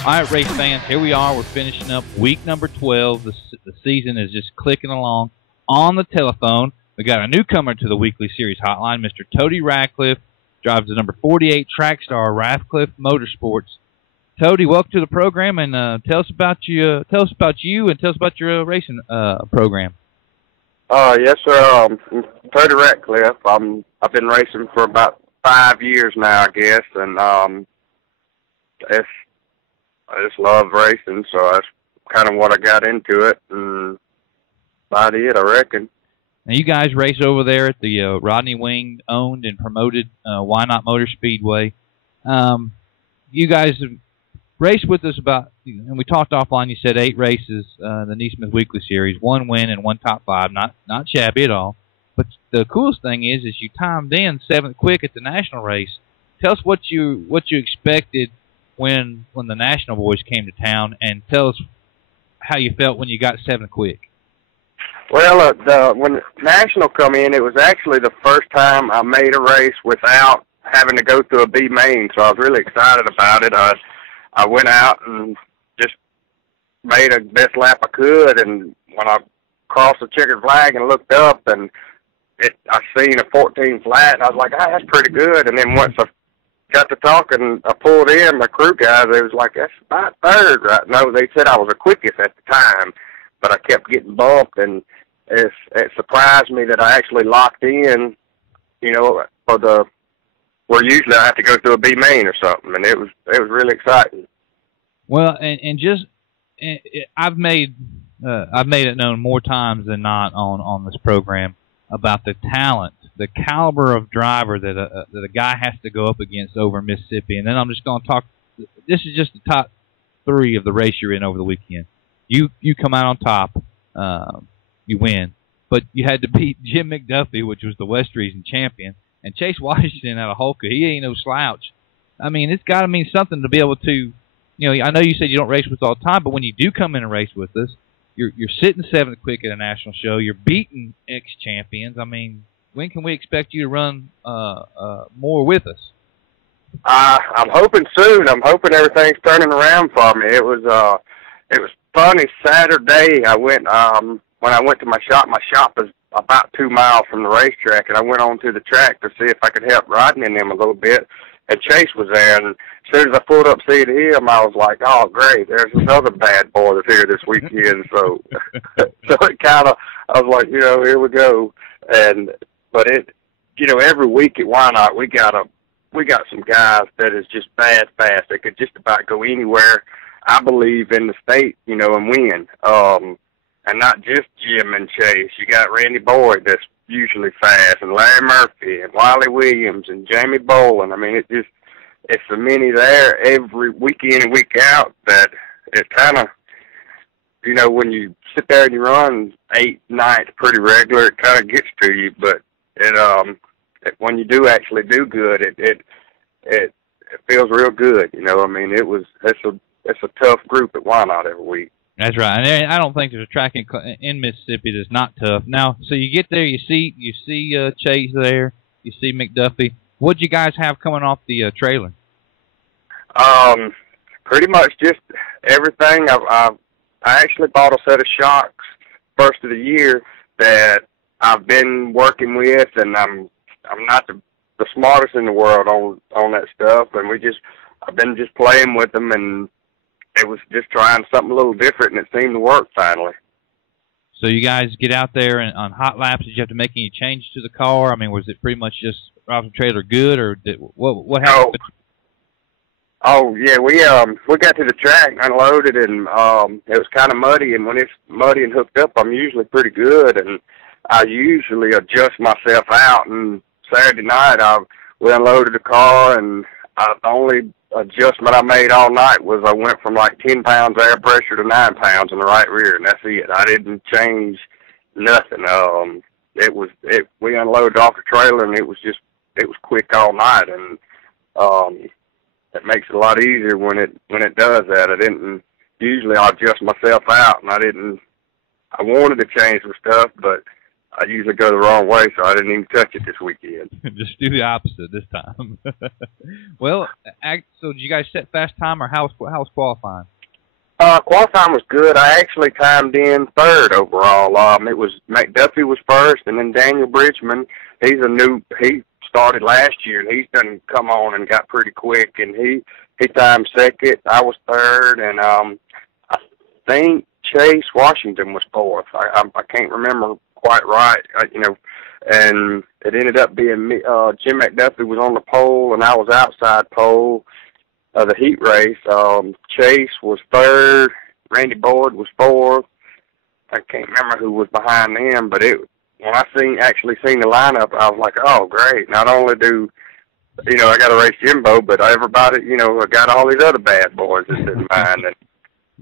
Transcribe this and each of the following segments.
All right, race fans, here we are. We're finishing up week number 12. The season is just clicking along. On the telephone, we got a newcomer to the weekly series hotline, Mr. Tody Radcliffe, drives the number 48 track star, Radcliffe Motorsports. Tody, welcome to the program, and tell us about you, and tell us about your racing program. Yes, sir. I'm Tody Radcliffe. I've been racing for about 5 years now, I guess, and I just love racing, so that's kind of what I got into it, and about it, I reckon. Now, you guys race over there at the Rodney Wing owned and promoted Why Not Motor Speedway. You guys have raced with us about, and we talked offline, you said 8 races in the NeSmith Weekly Series, 1 win and 1 top 5, not shabby at all. But the coolest thing is you timed in 7th quick at the national race. Tell us what you expected when the national boys came to town, and tell us how you felt when you got 7th quick. Well, when national come in, it was actually the first time I made a race without having to go through a B main, so I was really excited about it. I went out and just made the best lap I could, and when I crossed the checkered flag and looked up, and I seen a 14 flat, and I was like, that's pretty good. And then once I got to talking, I pulled in my crew guys. They was like, that's about 3rd, right? No, they said I was the quickest at the time, but I kept getting bumped, and it surprised me that I actually locked in, for where usually I have to go through a B main or something, and it was really exciting. Well, I've made it known more times than not on this program about the talent, the caliber of driver that a guy has to go up against over in Mississippi. And then I'm just going to talk. This is just the top 3 of the race you're in over the weekend. You come out on top, you win, but you had to beat Jim McDuffie, which was the West Region champion, and Chase Washington out of Holka. He ain't no slouch. I mean, it's got to mean something to be able to. I know you said you don't race with all the time, but when you do come in and race with us, you're sitting 7th quick at a national show. You're beating ex-champions. I mean, when can we expect you to run more with us? I'm hoping soon. I'm hoping everything's turning around for me. It was funny. Saturday, I went when I went to my shop. My shop is about 2 miles from the racetrack, and I went on to the track to see if I could help Rodney and them a little bit. And Chase was there, and as soon as I pulled up to see him, I was like, oh, great, there's another bad boy that's here this weekend. So it kind of, I was like, here we go. But every week at Why Not, we got some guys that is just fast. They could just about go anywhere, I believe, in the state, and win. And not just Jim and Chase. You got Randy Boyd that's usually fast, and Larry Murphy, and Wiley Williams, and Jamie Boland. I mean, it's so many there every week in and week out that it kind of, when you sit there and you run 8 nights pretty regular, it kind of gets to you. But when you do actually do good, it feels real good. I mean, it's a tough group at Why Not every week. That's right, and I don't think there's a track in Mississippi that's not tough. Now, so you get there, you see Chase there, you see McDuffie. What'd you guys have coming off the trailer? Pretty much just everything. I actually bought a set of shocks first of the year that I've been working with, and I'm not the smartest in the world on that stuff, and I've been just playing with them, and it was just trying something a little different, and it seemed to work finally. So you guys get out there and on hot laps. Did you have to make any changes to the car? I mean, was it pretty much just off the trailer good, or what happened? Oh yeah, we got to the track, unloaded, and it was kind of muddy. And when it's muddy and hooked up, I'm usually pretty good, and I usually adjust myself out. And Saturday night, we unloaded the car, and the only adjustment I made all night was I went from like 10 pounds air pressure to 9 pounds in the right rear, and that's it. I didn't change nothing. We unloaded off the trailer, and it was quick all night, and it makes it a lot easier when it does that. Usually I adjust myself out, and I wanted to change some stuff, but I usually go the wrong way, so I didn't even touch it this weekend. Just do the opposite this time. Well, so did you guys set fast time, or how was qualifying? Qualifying was good. I actually timed in third overall. It was McDuffie was first, and then Daniel Bridgman. He started last year, and he's done come on and got pretty quick, and he timed second. I was third, and I think Chase Washington was fourth. I can't remember quite right, and it ended up being me. Jim McDuffie was on the pole, and I was outside pole of the heat race. Chase was third, Randy Boyd was fourth. I can't remember who was behind them, but when I actually seen the lineup, I was like, oh, great. Not only do, I got to race Jimbo, but everybody, I got all these other bad boys that's in mind.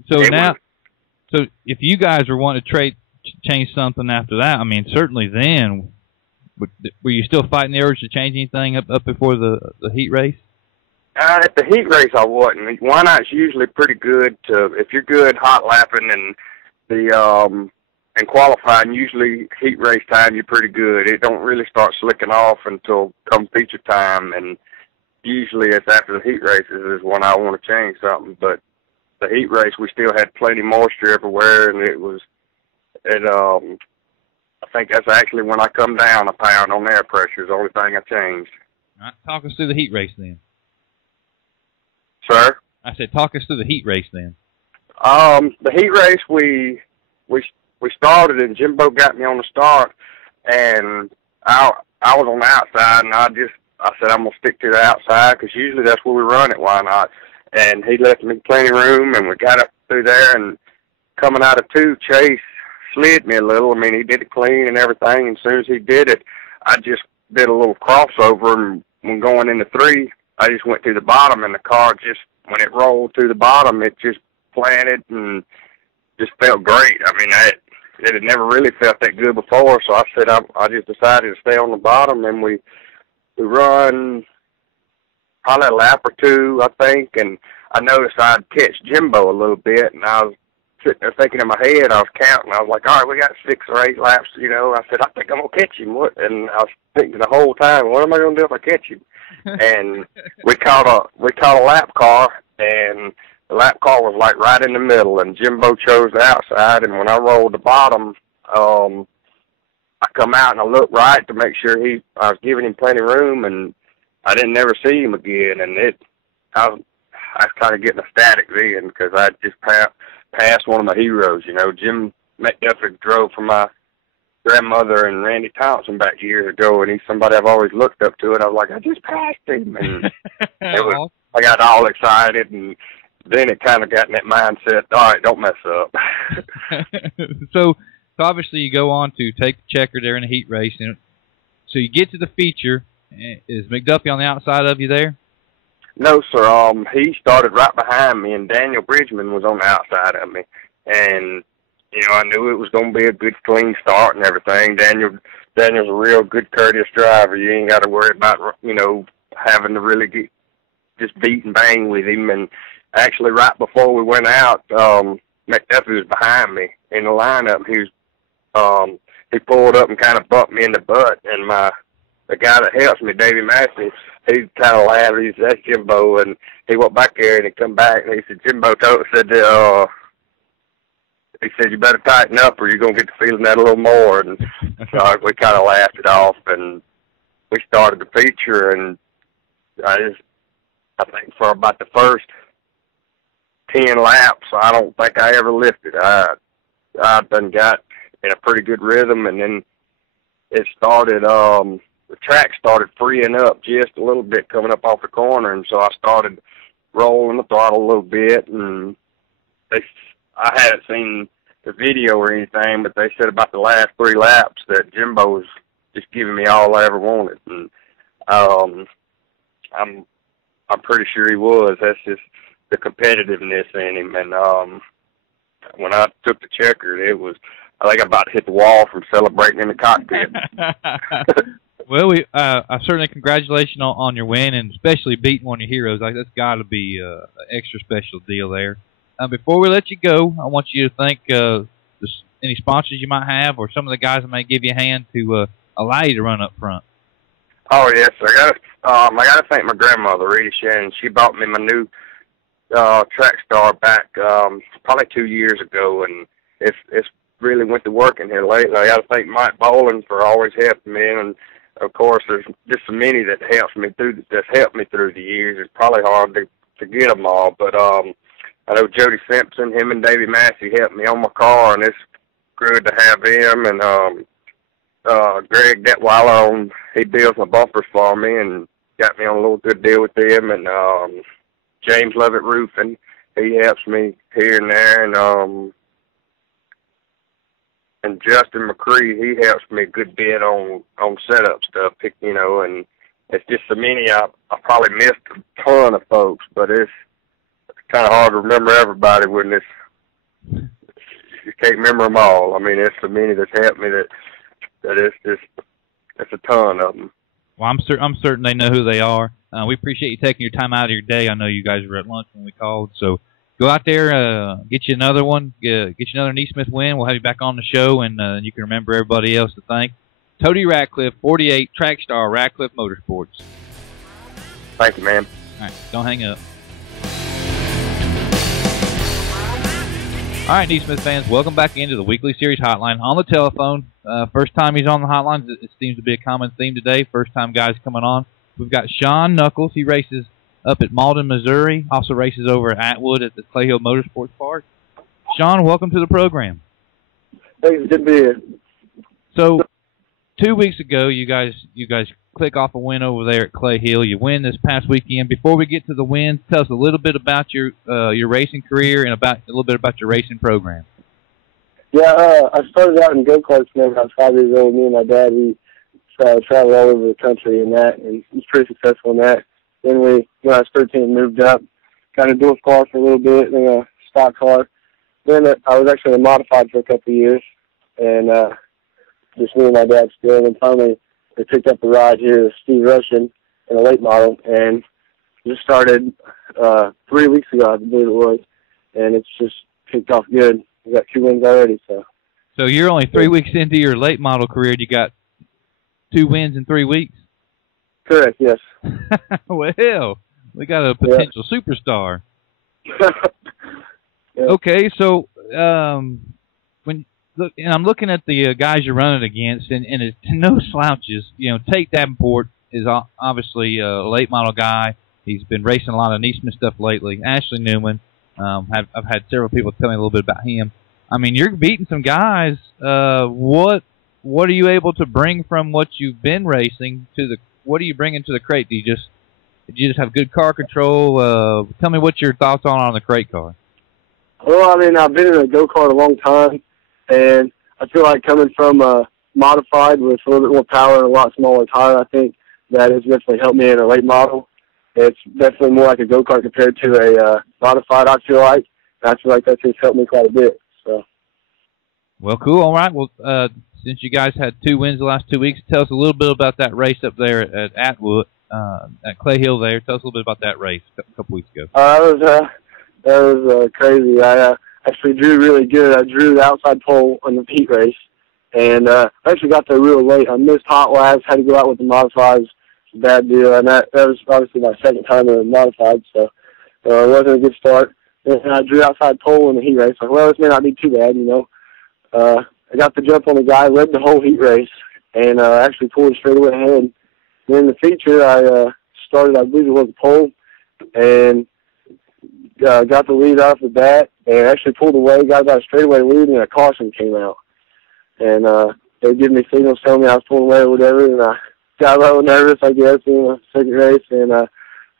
So if you guys were wanting to change something after that, I mean, certainly then, were you still fighting the urge to change anything up before the heat race? At the heat race, I wasn't. Why not's usually pretty good if you're good hot lapping and and qualifying, usually heat race time, you're pretty good. It don't really start slicking off until come feature time, and usually it's after the heat races is when I want to change something. But the heat race, we still had plenty moisture everywhere, and I think that's actually when I come down a pound on air pressure is the only thing I changed. All right, talk us through the heat race then. Sir? I said talk us through the heat race then. The heat race, we started, and Jimbo got me on the start, and I was on the outside, and I said I'm going to stick to the outside because usually that's where we run it, why not? And he left me plenty of room, and we got up through there, and coming out of 2, Chase slid me a little. I mean, he did it clean and everything, and as soon as he did it, I just did a little crossover, and when going into 3, I just went through the bottom, and the car when it rolled through the bottom, it just planted and just felt great. I mean, it had never really felt that good before, so I said I just decided to stay on the bottom, and we run probably a lap or 2, I think, and I noticed I'd catch Jimbo a little bit, and I was sitting there thinking in my head, I was counting, I was like, all right, we got 6 or 8 laps, I said, I think I'm going to catch him. And I was thinking the whole time, what am I going to do if I catch him? And we caught a lap car, and the lap car was like right in the middle, and Jimbo chose the outside, and when I rolled the bottom, I come out and I looked right to make sure I was giving him plenty of room, and I didn't never see him again, and I was kind of getting ecstatic then because I just passed one of my heroes, Jim McDuffie drove for my grandmother and Randy Thompson back years ago, and he's somebody I've always looked up to, and I was like, I just passed him, and I got all excited, and then it kind of got in that mindset, all right, don't mess up. So obviously you go on to take the checker there in the heat race, and so you get to the feature. Is McDuffie on the outside of you there? No, sir. He started right behind me, and Daniel Bridgman was on the outside of me, and I knew it was going to be a good, clean start and everything. Daniel's a real good, courteous driver. You ain't got to worry about, having to really just beat and bang with him. And actually, right before we went out, McDuffie was behind me in the lineup. He pulled up and kind of bumped me in the butt, and the guy that helps me, Davey Massey, he kind of laughed. He said, that's Jimbo. And he went back there, and he come back, and he said, Jimbo he said, you better tighten up or you're going to get to feeling that a little more. And so we kind of laughed it off, and we started the feature, and I think for about the first 10 laps, I don't think I ever lifted. I done got in a pretty good rhythm, and then it started, the track started freeing up just a little bit coming up off the corner, and so I started rolling the throttle a little bit, and I hadn't seen the video or anything, but they said about the last 3 laps that Jimbo was just giving me all I ever wanted, and I'm pretty sure he was. That's just the competitiveness in him, and when I took the checker, I think I about to hit the wall from celebrating in the cockpit. Well, I certainly congratulations on your win, and especially beating one of your heroes. That's got to be an extra special deal there. Before we let you go, I want you to thank the any sponsors you might have, or some of the guys that might give you a hand to allow you to run up front? Oh yes, I gotta thank my grandmother, Rita Shannon. She bought me my new track star back probably 2 years ago, and it's really went to work in here lately. I gotta thank Mike Boland for always helping me, and of course there's just so many that's helped me through the years. It's probably hard to get them all, but I know Jody Simpson, him and Davey Massey helped me on my car, and it's good to have him. And Greg Detweiler, he builds my bumpers for me and got me on a little good deal with them. And James Levitt Roofing, he helps me here and there. And Justin McCree, he helps me a good bit on setup stuff, and it's just so many. I probably missed a ton of folks, but it's kind of hard to remember everybody when you can't remember them all. I mean, it's so many that's helped me that it's a ton of them. Well, I'm certain they know who they are. We appreciate you taking your time out of your day. I know you guys were at lunch when we called, so go out there, get you another one, get you another NeSmith win. We'll have you back on the show, and you can remember everybody else to thank. Tody Ratcliffe, 48, track star, Ratcliffe Motorsports. Thank you, man. All right, don't hang up. All right, NeSmith fans, welcome back into the Weekly Series Hotline on the telephone. First time he's on the hotline. It seems to be a common theme today. First time guys coming on. We've got Sean Knuckles. He races up at Malden, Missouri. Also races over at Atwood at the Clay Hill Motorsports Park. Sean, welcome to the program. Thanks, good to be here. So, 2 weeks ago, you guys click off a win over there at Clay Hill. You win this past weekend. Before we get to the wins, tell us a little bit about your racing career and a little bit about your racing program. Yeah, I started out in go-karts when I was 5 years old. Me and my dad, we traveled all over the country and was pretty successful in that. Then when I was 13, moved up, got a dwarf car for a little bit, then a stock car. Then I was actually modified for a couple of years, and just me and my dad still. And then finally, they picked up a ride here with Steve Russian in a late model, and just started 3 weeks ago, I believe it was, and it's just kicked off good. We got 2 wins already. So you're only 3 weeks into your late model career, and you got 2 wins in 3 weeks? Correct, yes. Well, we got a potential superstar. Yeah. Okay, so and I'm looking at the guys you're running against, and it's no slouches. Tate Davenport is obviously a late model guy. He's been racing a lot of NeSmith stuff lately. Ashley Newman, I've had several people tell me a little bit about him. I mean, you're beating some guys. What are you able to bring from what you've been racing to what are you bringing to the crate? Did you just have good car control? Tell me what your thoughts on the crate car. Well, I mean, I've been in a go-kart a long time, and I feel like coming from modified with a little bit more power and a lot smaller tire, I think that has definitely helped me in a late model. It's definitely more like a go-kart compared to a modified, I feel like. And I feel like that's just helped me quite a bit. So. Well, cool. All right. Well, since you guys had 2 wins the last 2 weeks, tell us a little bit about that race up there at Atwood, at Clay Hill there. Tell us a little bit about that race a couple weeks ago. That was crazy. I actually drew really good. I drew the outside pole on the heat race, and I actually got there real late. I missed hot laps, had to go out with the modifieds. Bad deal, and that was obviously my second time in the modified, so it wasn't a good start. And I drew outside pole in the heat race. Like, well, this may not be too bad, I got the jump on the guy, led the whole heat race, and actually pulled straight away ahead. And in the feature, I started, I believe it was a pole, and got the lead off the bat, and actually pulled away, got about a straightaway lead, and a caution came out. And they gave me signals telling me I was pulling away or whatever, and I got a little nervous, I guess, in the second race, and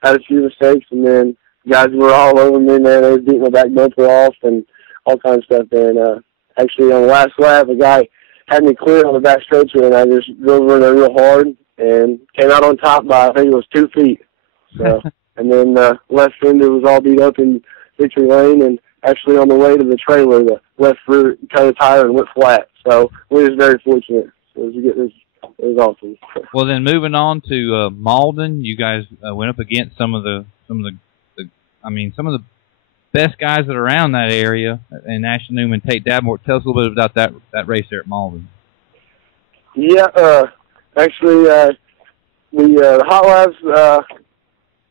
had a few mistakes, and then guys were all over me, man. They was beating my back bumper off and all kinds of stuff. And actually, on the last lap, a guy had me clear on the back stretcher, and I just drove over there real hard and came out on top by, I think it was 2 feet. So, and then left fender was all beat up in victory lane, and actually on the way to the trailer, the left rear cut a tire and went flat. So we was very fortunate. So it was awesome. Well, then moving on to Malden, you guys went up against some of the best guys that are around that area, and Ashton Newman, Tate Davenport. Tell us a little bit about that race there at Malden. Yeah, actually, the Hot Laps,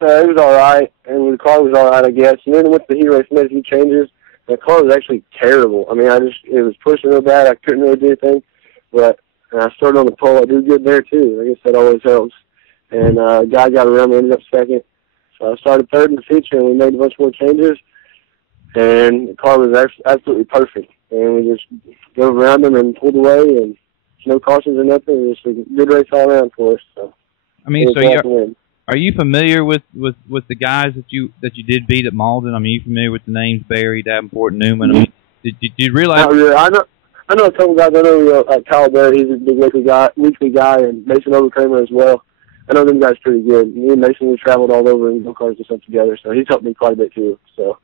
it was all right, and the car was all right, I guess. And then with the heat race, made a few changes. The car was actually terrible. I mean, it was pushing real bad. I couldn't really do anything. But I started on the pole. I do good there, too. I guess that always helps. And a guy got around me, ended up second. So I started third in the feature, and we made a bunch more changes. And the car was absolutely perfect. And we just drove around them and pulled away, and no cautions or nothing. It was a good race all around for us. So, I mean, are you familiar with the guys that you did beat at Malden? I mean, are you familiar with the names Barry, Davenport, and Newman? I mean, did you realize? Not really. I know a couple guys. I know Kyle Barry, he's a big weekly guy, and Mason Overkramer as well. I know them guys pretty good. Me and Mason, we traveled all over in go-karts and stuff together, so he's helped me quite a bit too. So,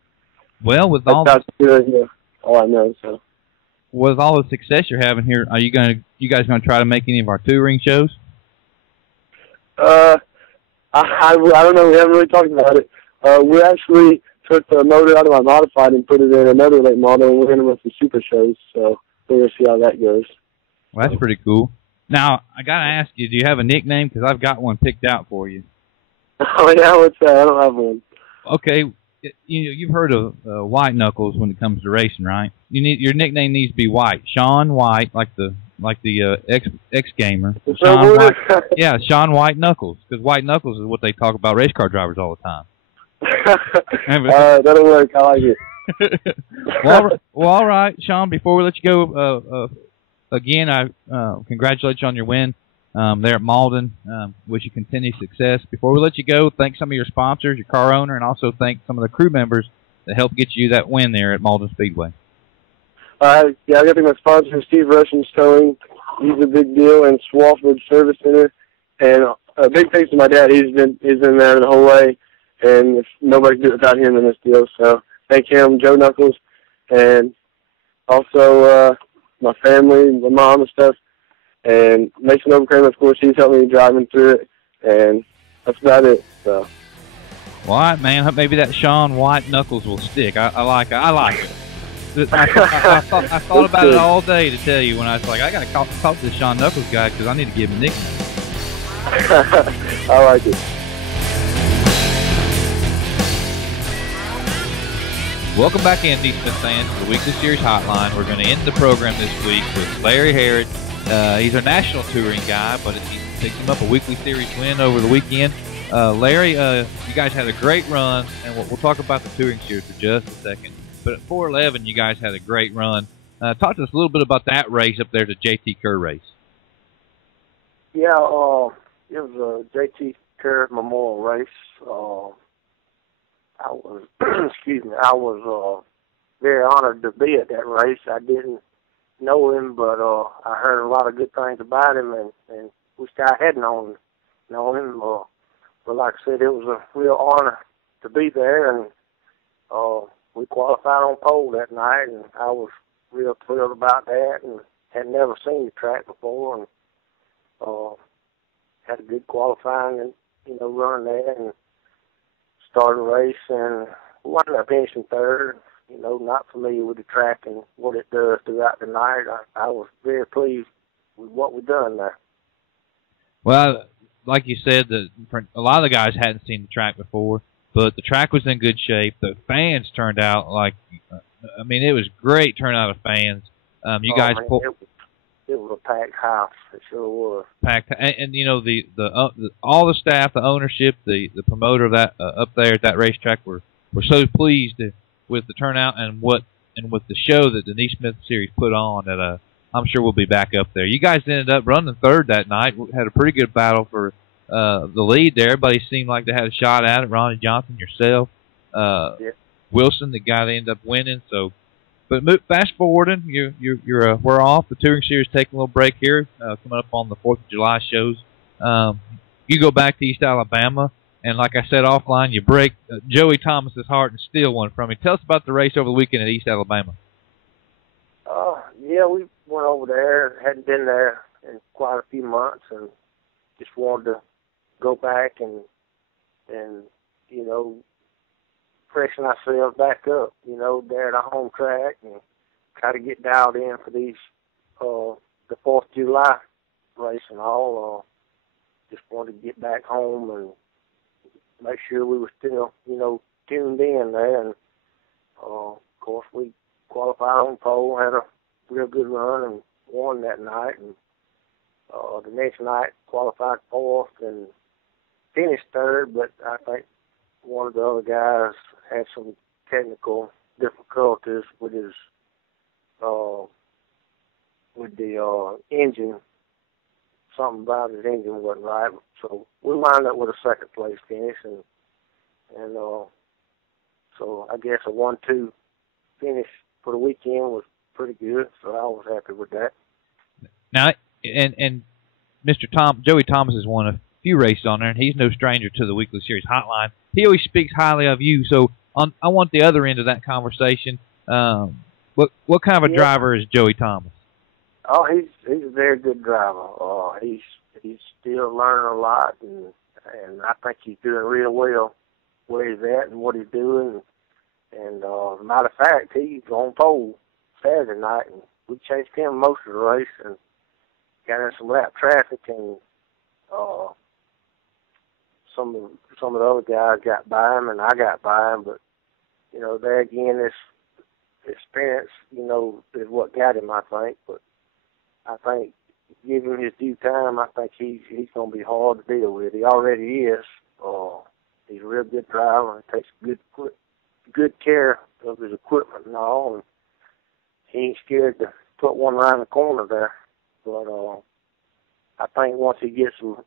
well, with all I know. So, with all the success you're having here, are you guys gonna try to make any of our touring shows? I don't know. We haven't really talked about it. We actually took the motor out of my modified and put it in another late model, and we're going to run some super shows. So we're going to see how that goes. Well, that's pretty cool. Now, I got to ask you, do you have a nickname? Because I've got one picked out for you. Oh, yeah, what's that? I don't have one. Okay, you've heard of White Knuckles when it comes to racing, right? Your nickname needs to be White. Sean White, like the X gamer. Sean White, yeah, Sean White Knuckles, because White Knuckles is what they talk about race car drivers all the time. That'll work. I like it. well, all right, Sean. Before we let you go, again, I congratulate you on your win there at Malden. Wish you continued success. Before we let you go, thank some of your sponsors, your car owner, and also thank some of the crew members that helped get you that win there at Malden Speedway. Yeah, I got to thank my sponsor, Steve Russian Towing. He's a big deal, and Swafford Service Center. And a big thanks to my dad. He's been there the whole way, and if nobody could do it without him in this deal. So thank him, Joe Knuckles, and also my family, my mom and stuff, and Mason Overkramer, of course. He's helped me driving through it, and that's about it. So. Well, all right, man. Hope maybe that Sean White Knuckles will stick. I like it. I like it. I thought about it all day to tell you when I was like, I got to talk to this Sean Knuckles guy because I need to give him a nickname. I like it. Welcome back in, NeSmith fans, to the Weekly Series Hotline. We're going to end the program this week with Larry Harrod. He's our national touring guy, but he picked him up a Weekly Series win over the weekend. Larry, you guys had a great run, and we'll talk about the touring series for just a second. But at 411, you guys had a great run. Talk to us a little bit about that race up there, the J.T. Kerr race. Yeah, it was a J.T. Kerr Memorial race. I was, I was very honored to be at that race. I didn't know him, but I heard a lot of good things about him, and wished I had known him. But like I said, it was a real honor to be there, and we qualified on pole that night, and I was real thrilled about that, and had never seen the track before, and had a good qualifying and run there, and started a race, and wound up finishing third. Not familiar with the track and what it does throughout the night. I was very pleased with what we done there. Well, like you said, a lot of the guys hadn't seen the track before, but the track was in good shape. The fans turned out it was great turnout of fans. You guys pulled. It was a packed house. It sure was. Packed, and all the staff, the ownership, the promoter of that up there at that racetrack were so pleased with the turnout and with the show that the NeSmith series put on that I'm sure we'll be back up there. You guys ended up running third that night. We had a pretty good battle for the lead there. Everybody seemed like they had a shot at it. Ronnie Johnson, yourself, Wilson, the guy that ended up winning. So. But fast forwarding, we're off. The touring series taking a little break here, coming up on the 4th of July shows. You go back to East Alabama, and like I said offline, you break Joey Thomas's heart and steal one from him. Tell us about the race over the weekend at East Alabama. Yeah, we went over there. Hadn't been there in quite a few months, and just wanted to go back and freshen ourselves back up, there at our home track, and try to get dialed in for these, the 4th of July race and all. Just wanted to get back home and make sure we were still, tuned in there. And, of course, we qualified on pole, had a real good run, and won that night. And the next night qualified 4th and finished 3rd, but I think one of the other guys had some technical difficulties with his with the engine. Something about his engine wasn't right, so we wound up with a 2nd place finish, and so I guess a 1-2 finish for the weekend was pretty good. So I was happy with that. Now, and Mr. Joey Thomas has won a few races on there, and he's no stranger to the weekly series Hotline. He always speaks highly of you, so I want the other end of that conversation. What kind of a driver is Joey Thomas? Oh, he's a very good driver. He's still learning a lot, and I think he's doing real well where he's at and what he's doing. And matter of fact, he's on pole Saturday night, and we chased him most of the race and got in some lap traffic, and some of the other guys got by him, and I got by him. But there again, this experience, is what got him, I think. But I think, give him his due time, I think he's going to be hard to deal with. He already is. He's a real good driver and takes good care of his equipment and all. And he ain't scared to put one around the corner there. But I think once he gets some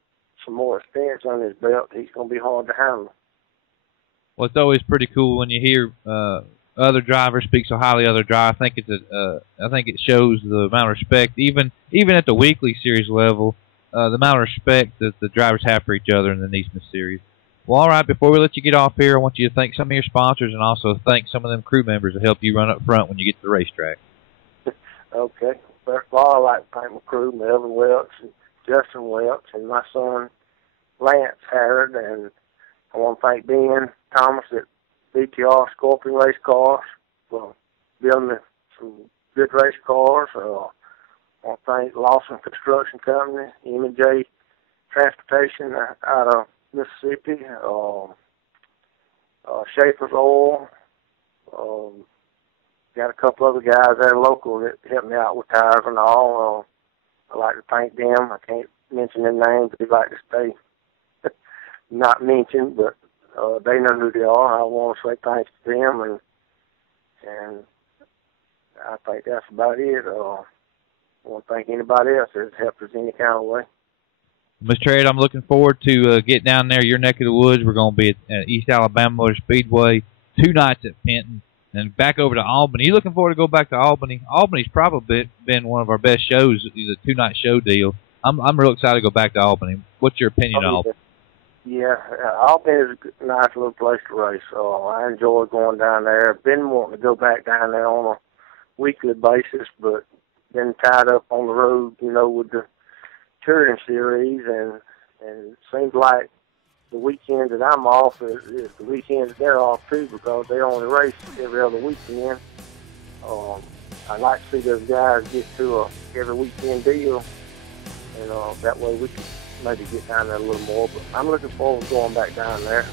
more experience on his belt, he's going to be hard to handle. Well, it's always pretty cool when you hear other drivers speak so highly of other drivers. I think it shows the amount of respect, even at the weekly series level, the amount of respect that the drivers have for each other in the NeSmith series. Well, all right, before we let you get off here, I want you to thank some of your sponsors and also thank some of them crew members that help you run up front when you get to the racetrack. Okay. First of all, I'd like to thank my crew, Melvin Welch and Justin Welch, and my son, Lance Harrod, and I want to thank Ben Thomas at BTR Scorpion Race Cars for building some good race cars. I want to thank Lawson Construction Company, M&J Transportation out of Mississippi, Schaefer's Oil. Got a couple other guys there local that helped me out with tires and all. I'd like to thank them. I can't mention their names, but they'd like to stay not mentioned, but they know who they are. I want to say thanks to them, and I think that's about it. I want to thank anybody else that's helped us any kind of way. Mr. Harrod, I'm looking forward to getting down there, your neck of the woods. We're going to be at East Alabama Motor Speedway, 2 nights at Fenton, and back over to Albany. You looking forward to go back to Albany? Albany's probably been one of our best shows, the 2-night show deal. I'm real excited to go back to Albany. What's your opinion on Albany? Yeah, Albany is a nice little place to race. I enjoy going down there. I've been wanting to go back down there on a weekly basis, but been tied up on the road, with the touring series, and it seems like the weekend that I'm off is the weekend that they're off too, because they only race every other weekend. I'd like to see those guys get to a every weekend deal, and that way we can maybe get down there a little more. But I'm looking forward to going back down there.